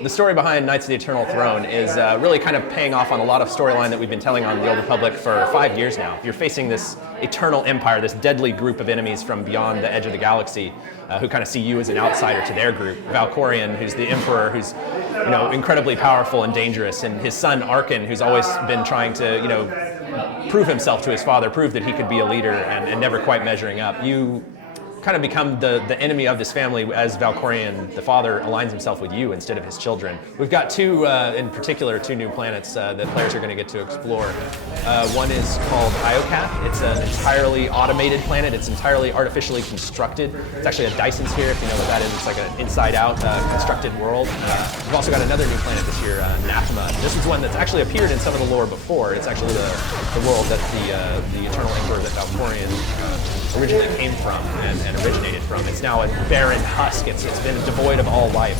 the story behind Knights of the Eternal Throne is really kind of paying off on a lot of storyline that we've been telling on the Old Republic for 5 years now. You're facing this eternal empire, this deadly group of enemies from beyond the edge of the galaxy, who kind of see you as an outsider to their group. Valkorion, who's the Emperor, who's incredibly powerful and dangerous, and his son Arkin, who's always been trying to prove himself to his father, prove that he could be a leader, and never quite measuring up. You kind of become the enemy of this family as Valkorion, the father, aligns himself with you instead of his children. We've got in particular, two new planets that players are going to get to explore. One is called Iokath. It's an entirely automated planet. It's entirely artificially constructed. It's actually a Dyson sphere, if you know what that is. It's like an inside-out constructed world. We've also got another new planet this year, Nathema. This is one that's actually appeared in some of the lore before. It's actually the world that the Eternal Emperor that Valkorion originally came from and originated from. It's now a barren husk. It's been devoid of all life.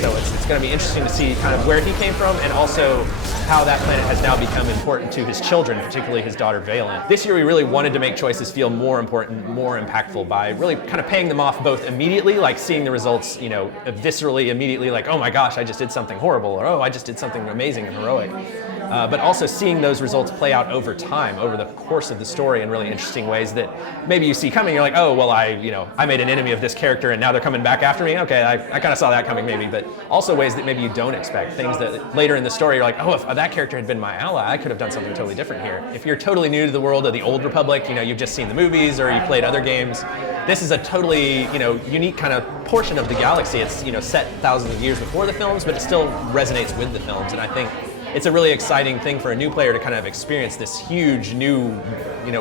So it's going to be interesting to see kind of where he came from, and also how that planet has now become important to his children, particularly his daughter Valen. This year we really wanted to make choices feel more important, more impactful by really kind of paying them off both immediately, like seeing the results, viscerally, immediately, like, oh my gosh, I just did something horrible, or oh, I just did something amazing and heroic. But also seeing those results play out over time, over the course of the story in really interesting ways that maybe you see coming. You're like, oh, well, I made an enemy of this character and now they're coming back after me. Okay, I kind of saw that coming maybe, but also ways that maybe you don't expect. Things that later in the story you're like, oh, if that character had been my ally, I could have done something totally different here. If you're totally new to the world of the Old Republic, you've just seen the movies or you played other games, this is a totally, unique kind of portion of the galaxy. It's, set thousands of years before the films, but it still resonates with the films, and I think it's a really exciting thing for a new player to kind of experience this huge new,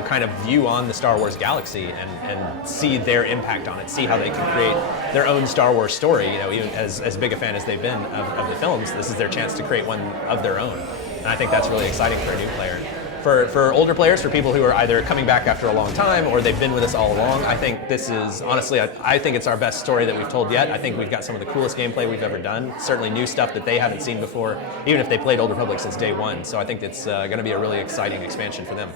kind of view on the Star Wars galaxy and see their impact on it, see how they can create their own Star Wars story. Even as big a fan as they've been of the films, this is their chance to create one of their own. And I think that's really exciting for a new player. For older players, for people who are either coming back after a long time or they've been with us all along, I think this is, honestly, I think it's our best story that we've told yet. I think we've got some of the coolest gameplay we've ever done, certainly new stuff that they haven't seen before, even if they played Old Republic since day one. So I think it's going to be a really exciting expansion for them.